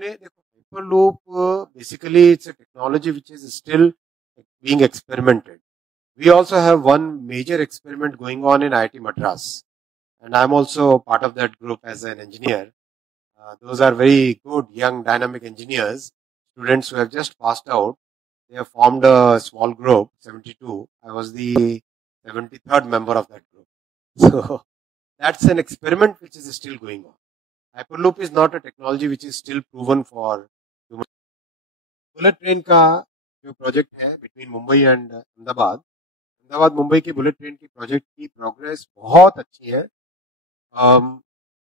हमने देखो Hyperloop basically it's a technology which is still being experimented. We also have one major experiment going on in IIT Madras, and I'm also part of that group as an engineer. Those are very good young dynamic engineers, students who have just passed out. They have formed a small group, 72. I was the 73rd member of that group. So that's an experiment which is still going on. Hyperloop is not a technology which is still proven for human. Bullet train का जो project है between Mumbai and Ahmedabad Mumbai की bullet train की project की progress बहुत अच्छी है.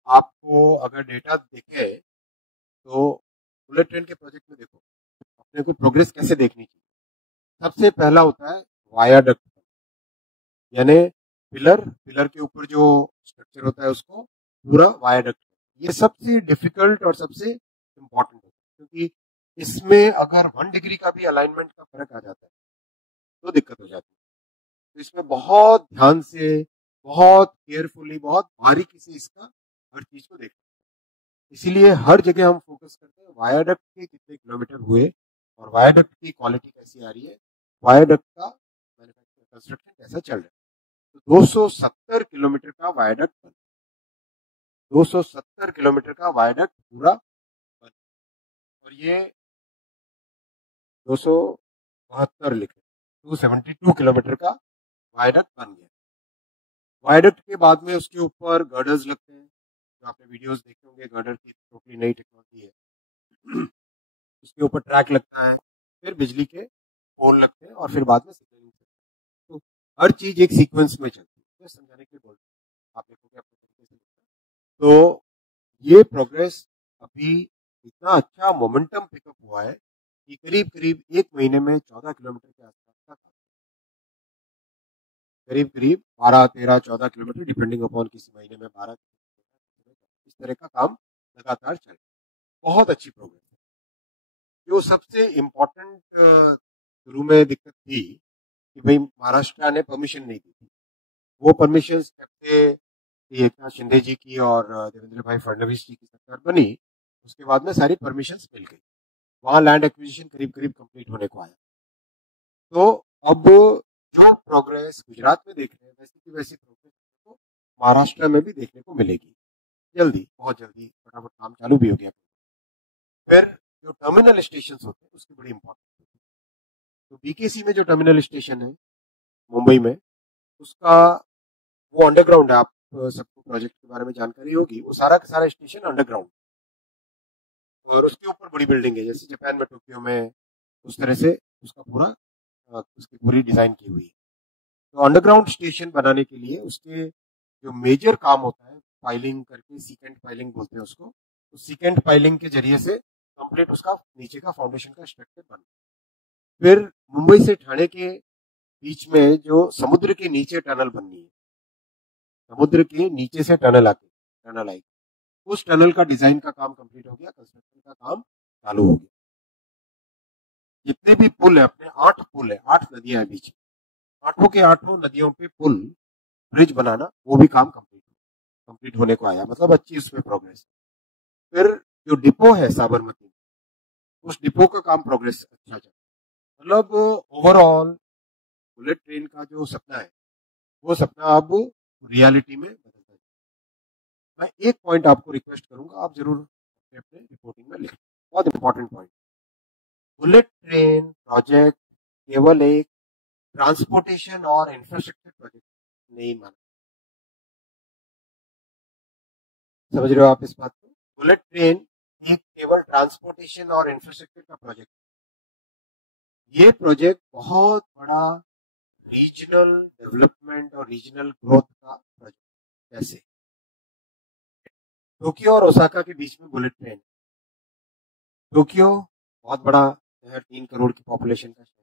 आपको अगर डेटा देखे तो बुलेट ट्रेन के प्रोजेक्ट में देखो अपने को प्रोग्रेस कैसे देखनी चाहिए. सबसे पहला होता है वायाडक्ट, यानी पिलर के ऊपर जो स्ट्रक्चर होता है उसको पूरा वायाडक्ट. ये सबसे डिफिकल्ट और सबसे इम्पोर्टेंट होता है, क्योंकि इसमें अगर 1 डिग्री का भी अलाइनमेंट का फर्क आ जाता है तो दिक्कत हो जाती है. तो इसमें बहुत ध्यान से, बहुत केयरफुली, बहुत बारीकी से इसका हर चीज को देखना. इसीलिए हर जगह हम फोकस करते हैं वायाडक्ट के कितने किलोमीटर हुए और वायाडक्ट की क्वालिटी कैसी आ रही है, वायाडक्ट का मैन्युफैक्चर कंस्ट्रक्शन कैसा चल रहा है. तो 270 किलोमीटर का वायाडक्ट बना, 270 किलोमीटर का वायाडक्ट पूरा बना, और ये 272 लिखे, 272 किलोमीटर का वायाडक्ट बन गया. वायाडक्ट के बाद में उसके ऊपर गर्डर्स लगते हैं, जो आपने वीडियोस देखे होंगे. गर्डर की टोटली नई टेक्नोलॉजी है. उसके ऊपर ट्रैक लगता है, फिर बिजली के पोल लगते हैं और फिर बाद में सिग्नलिंग. तो हर चीज एक सीक्वेंस में चलती है. समझाने के लिए बोल रहे हैं, आप देखोगे अपने तरीके से. तो ये प्रोग्रेस अभी इतना अच्छा मोमेंटम पिकअप हुआ है कि करीब करीब 1 महीने में 14 किलोमीटर के आसपास का, करीब करीब 12-13-14 किलोमीटर डिपेंडिंग अपॉन, किसी महीने में 12, इस तरह का काम लगातार चल. बहुत अच्छी प्रोग्रेस है. जो सबसे इम्पोर्टेंट शुरू में दिक्कत थी कि भाई महाराष्ट्र ने परमिशन नहीं दी थी. वो परमिशन एकनाथ शिंदे जी की और देवेंद्र भाई फडणवीस जी की सरकार बनी, उसके बाद में सारी परमिशन मिल गई. वहां लैंड एक्विजिशन करीब करीब कंप्लीट होने को आया. तो अब जो प्रोग्रेस गुजरात में देख रहे हैं वैसी की वैसी प्रोग्रेस तो महाराष्ट्र में भी देखने को मिलेगी जल्दी, बहुत जल्दी. फटाफट काम चालू भी हो गया. फिर जो टर्मिनल स्टेशन होते हैं उसकी बड़ी इंपॉर्टेंस होती है. तो बीकेसी में जो टर्मिनल स्टेशन है मुंबई में, उसका वो अंडरग्राउंड है. आप सबको प्रोजेक्ट के बारे में जानकारी होगी. वो सारा का सारा स्टेशन अंडरग्राउंड, और उसके ऊपर बड़ी बिल्डिंग है जैसे जापान में टोक्यो में, उस तरह से उसका पूरा उसकी पूरी डिजाइन की हुई है. तो अंडरग्राउंड स्टेशन बनाने के लिए उसके जो मेजर काम होता है, पाइलिंग करके, सीकेंट पाइलिंग बोलते हैं उसको. तो सीकेंट पाइलिंग के जरिए से कंप्लीट उसका नीचे का फाउंडेशन का स्ट्रक्चर बना. फिर मुंबई से ठाणे के बीच में जो समुद्र के नीचे टनल बननी है, समुद्र के नीचे से टनल आई, उस टनल का डिजाइन का काम कंप्लीट हो गया, कंस्ट्रक्शन का काम चालू हो गया. जितने भी पुल है, अपने 8 पुल है, 8 नदियां हैं बीच में, 8 के 8 नदियों पे पुल, ब्रिज बनाना, वो भी काम कंप्लीट होने को आया. मतलब अच्छी उसमें प्रोग्रेस. फिर जो डिपो है साबरमती, उस डिपो का काम प्रोग्रेस अच्छा चला. मतलब ओवरऑल बुलेट ट्रेन का जो सपना है वो सपना अब रियलिटी में बदलता है. मैं एक पॉइंट आपको रिक्वेस्ट करूंगा, आप जरूर अपने रिपोर्टिंग में लिखें, बहुत important point. Bullet train project केवल एक ट्रांसपोर्टेशन और इंफ्रास्ट्रक्चर प्रोजेक्ट नहीं माना. समझ रहे हो आप इस बात को? बुलेट ट्रेन एक केवल ट्रांसपोर्टेशन और इंफ्रास्ट्रक्चर का प्रोजेक्ट, ये प्रोजेक्ट बहुत बड़ा रीजनल डेवलपमेंट और रीजनल ग्रोथ का प्रोजेक्ट. कैसे? टोक्यो और ओसाका के बीच में बुलेट ट्रेन. टोक्यो बहुत बड़ा शहर, 3 करोड़ की पॉपुलेशन का शहर.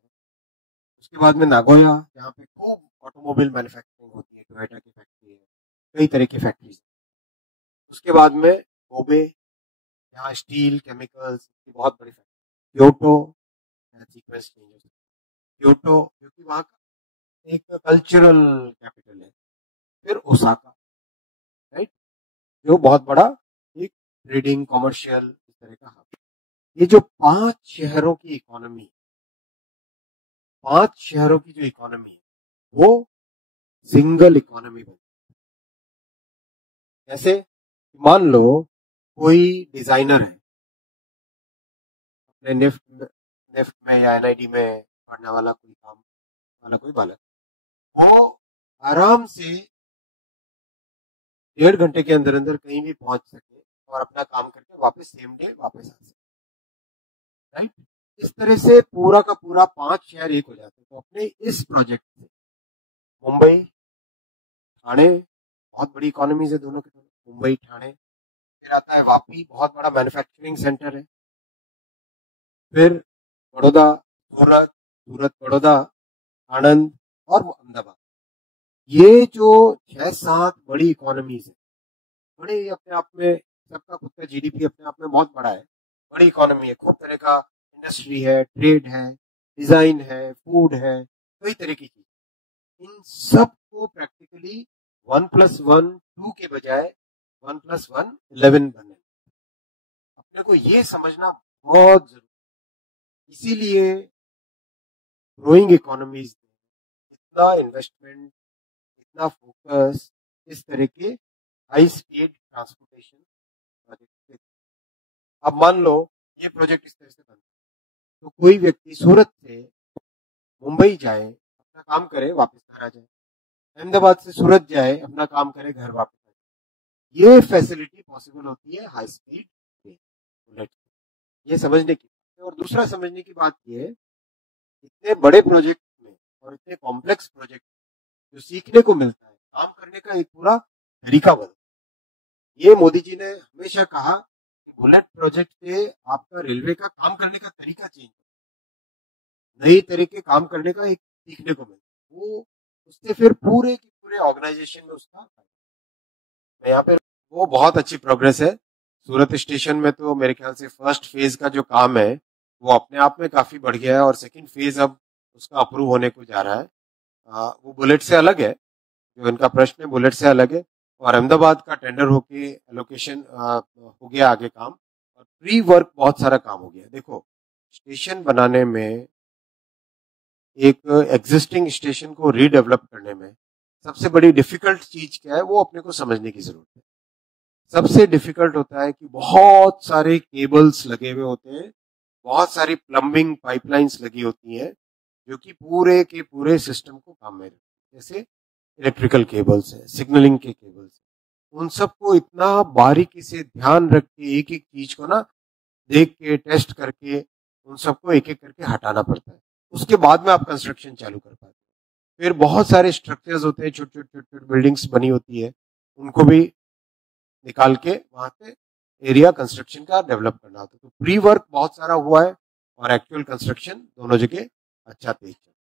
उसके बाद में नागोया, जहाँ पे खूब ऑटोमोबाइल मैन्युफैक्चरिंग होती है, टोयोटा की फैक्ट्री है, कई तरह की फैक्ट्रीज. उसके बाद में कोबे, यहाँ स्टील केमिकल्स की बहुत बड़ी फैक्ट्री. क्योटो, सीक्वेंस चेंज हो. क्योटो क्योंकि वहाँ का एक कल्चरल कैपिटल है. फिर ओसाका, राइट, जो बहुत बड़ा एक ट्रेडिंग, कॉमर्शियल, इस तरह का हब. ये जो 5 शहरों की इकोनॉमी, 5 शहरों की जो इकोनॉमी है वो सिंगल इकोनॉमी बन। जैसे मान लो कोई डिजाइनर है, अपने निफ्ट में या एनआईडी में पढ़ने वाला कोई काम वाला कोई बालक, वो आराम से 1.5 घंटे के अंदर अंदर कहीं भी पहुंच सके और अपना काम करके वापस सेम डे वापस आ सके, राइट। इस तरह से पूरा का पूरा 5 शहर एक हो जाते हैं। तो अपने इस प्रोजेक्ट से मुंबई, ठाणे, बहुत बड़ी इकोनॉमीज है दोनों के दोनों, मुंबई ठाणे, फिर आता है वापी, बहुत बड़ा मैन्युफैक्चरिंग सेंटर है, फिर बड़ौदा, सूरत, सूरत बड़ौदा, आनंद और अहमदाबाद। ये जो 6-7 बड़ी इकोनॉमीज है, बड़े अपने आप में, सबका खुद का जीडीपी अपने आप में बहुत बड़ा है, बड़ी इकोनॉमी है, खूब तरह का इंडस्ट्री है, ट्रेड है, डिजाइन है, फूड है, कई तरह की चीज। इन सब को प्रैक्टिकली 1+1 2 के बजाय 1+1 11 बने। अपने को ये समझना बहुत जरूरी। इसीलिए ग्रोइंग इकोनॉमीज में इतना इन्वेस्टमेंट, इतना फोकस इस तरह के हाई स्पीड ट्रांसपोर्टेशन प्रोजेक्ट। अब मान लो ये प्रोजेक्ट इस तरह से बनता है तो कोई व्यक्ति सूरत से मुंबई जाए, अपना काम करे, वापस घर आ जाए, अहमदाबाद से सूरत जाए, अपना काम करे, घर वापस आ जाए। ये फैसिलिटी पॉसिबल होती है हाई स्पीड बुलेट। ये समझने की बात है। और दूसरा समझने की बात ये है, इतने बड़े प्रोजेक्ट में और इतने कॉम्प्लेक्स प्रोजेक्ट जो सीखने को मिलता है, काम करने का एक पूरा तरीका बदलता है। ये मोदी जी ने हमेशा कहा कि बुलेट प्रोजेक्ट से आपका रेलवे का काम करने का तरीका चेंज, नई तरीके काम करने का एक सीखने को मिलता है। वो उससे फिर पूरे की पूरे ऑर्गेनाइजेशन में उसका, यहाँ पे वो बहुत अच्छी प्रोग्रेस है। सूरत स्टेशन में तो मेरे ख्याल से फर्स्ट फेज का जो काम है वो अपने आप में काफी बढ़ गया है और सेकंड फेज अब उसका अप्रूव होने को जा रहा है। वो बुलेट से अलग है, जो इनका प्रश्न है बुलेट से अलग है। और अहमदाबाद का टेंडर होके एलोकेशन हो गया आगे काम, और प्री वर्क बहुत सारा काम हो गया। देखो, स्टेशन बनाने में, एक एग्जिस्टिंग स्टेशन को रीडेवलप करने में सबसे बड़ी डिफिकल्ट चीज क्या है, वो अपने को समझने की जरूरत है। सबसे डिफिकल्ट होता है कि बहुत सारे केबल्स लगे हुए होते हैं, बहुत सारी प्लम्बिंग पाइपलाइंस लगी होती हैं, जो कि पूरे के पूरे सिस्टम को काम में रखती है। जैसे इलेक्ट्रिकल केबल्स है, सिग्नलिंग के केबल्स, उन सबको इतना बारीकी से ध्यान रख के एक एक चीज को ना देख के टेस्ट करके उन सबको एक एक करके हटाना पड़ता है। उसके बाद में आप कंस्ट्रक्शन चालू कर पाते हैं। फिर बहुत सारे स्ट्रक्चर्स होते हैं, छोटे छोटे छोटे छोटे बिल्डिंग्स बनी होती है, उनको भी निकाल के वहां से एरिया कंस्ट्रक्शन का डेवलप करना होता है। तो प्री वर्क बहुत सारा हुआ है और एक्चुअल कंस्ट्रक्शन दोनों जगह अच्छा तेज चल रहा है।